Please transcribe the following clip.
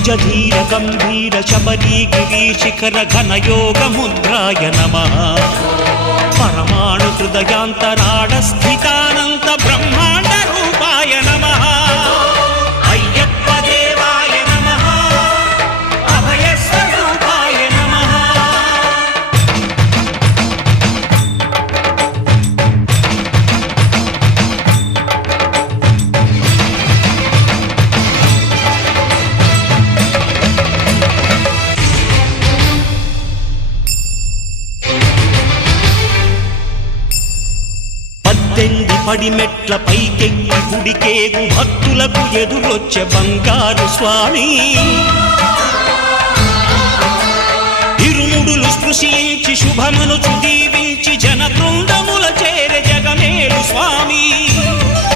నిజధీర గంభీర శబరీగిరి శిఖర ఘనయోగ ముద్రాయ నమః పరమాణు హృదయాంతరాళ స్థితానంత బ్రహ్మాండ రూపాయ నమః అయ్యప్ప దేవాయ నమః అభయ స్వరూపాయ నమః. పడిమెట్ల పైకెక్కి గుడికేగు భక్తులకు ఎదురొచ్చే బంగారు స్వామి ఇరుముడులు స్పృశించి శుభమను దీవించి జన బృందముల చేర జగమేలు స్వామి.